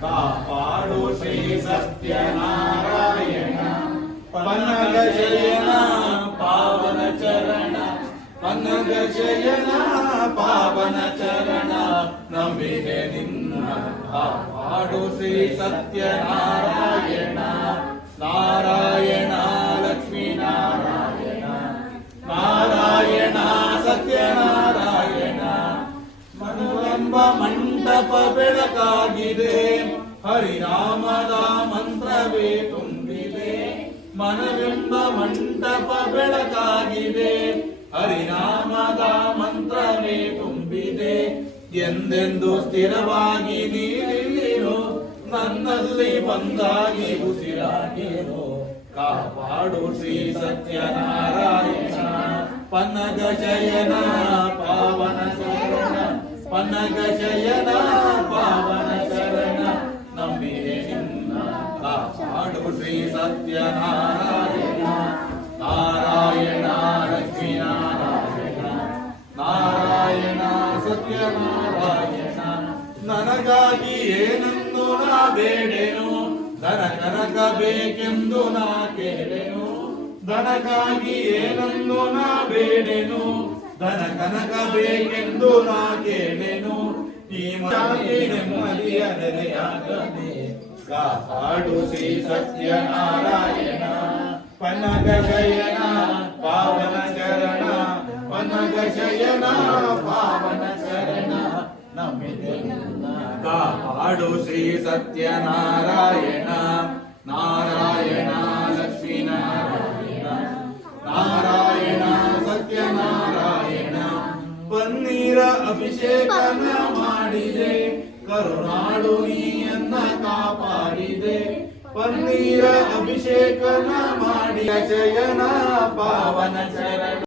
ಕಾಪಾಡು ಶ್ರೀ ಸತ್ಯನಾರಾಯಣ ಪನ್ನಗ ಶಯನ ಪಾವನ ಚರಣ ಪನ್ನಗ ಶಯನ ಪಾವನ ಚರಣ ನಂಬಿಕೆ ನಿನ್ನ ಕಾಪಾಡು ಶ್ರೀ ಸತ್ಯನಾರಾಯಣ ನಾರಾಯಣ ಲಕ್ಷ್ಮೀ ನಾರಾಯಣ ನಾರಾಯಣ ಸತ್ಯನಾರಾಯಣ ಮನವೆಂಬ ಮಂಟಪ ಬೆಳಕಾಗಿದೆ ಹರಿನಾಮದ ಮಂತ್ರವೇ ತುಂಬಿದೆ ಮನವೆಂಬ ಮಂಟಪ ಬೆಳಕಾಗಿದೆ ಹರಿನಾಮದ ಮಂತ್ರವೇ ತುಂಬಿದೆ ಎಂದೆಂದು ಸ್ಥಿರವಾಗಿ ನೀರಿಲ್ಲಿರೋ ನನ್ನಲ್ಲಿ ಬಂದಾಗಿ ಉಸಿರಾಗಿರೋ ಕಾಪಾಡು ಶ್ರೀ ಸತ್ಯನಾರಾಯಣ ಪನ್ನಗ ಶಯನ ಪಾವನ ಶರಣ ಪನ್ನಗ ಶಯನ ಪಾವನ ಶರಣ ನಂಬಿಕೆ ನಿನ್ನ ಕಾಪಾಡು ಶ್ರೀ ಸತ್ಯನಾರಾಯಣ ನಾರಾಯಣ ಲಕ್ಷ್ಮೀ ನಾರಾಯಣ ನಾರಾಯಣ ಸತ್ಯನಾರಾಯಣ ನನಗಾಗಿ ಏನನ್ನು ನಾ ಬೇಡೆನು ಧನ ಕನಕ ಬೇಕೆಂದು ನಾ ಕೇಳೆನು ಧನಕ್ಕಾಗಿ ಏನನ್ನು ನಾ ಬೇಡೆನು ಧನ ಕನಕ ಬೇಕೆಂದು ನಾ ಕೇಳೆನು ಈ ಮಾತಿ ನೆಮ್ಮದಿಯ ನೆಲೆಯಾಗದೆ ಕಾಪಾಡು ಶ್ರೀ ಸತ್ಯನಾರಾಯಣ ಪನ್ನಗ ಶಯನ ಪಾವನ ಚರಣ ಪನ್ನಗ ಶಯನ ಪಾವನ ಚರಣ ನಮ್ಮಿದೆ ಕಾಪಾಡು ಶ್ರೀ ಸತ್ಯನಾರಾಯಣ ನಾರಾಯಣ ಲಕ್ಷ್ಮೀ ನಾರಾಯಣ ನಾರಾಯಣ ಸತ್ಯನಾರಾಯಣ ಪನ್ನೀರ ಅಭಿಷೇಕನ ಮಾಡಿದೆ ಕರುಣಾಳು ನೀಯನ್ನ ಕಾಪಾಡಿದೆ ಪನ್ನೀರ ಅಭಿಷೇಕನ ಮಾಡಿ ಶಯನ ಪಾವನ ಚರಣ